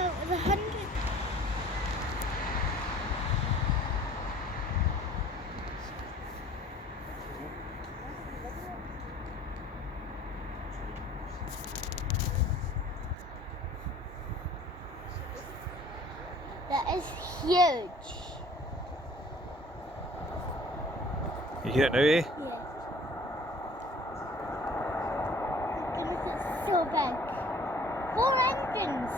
about the 100. That is huge. You hear it now, eh? Yeah. Look, it's so big. 4 engines.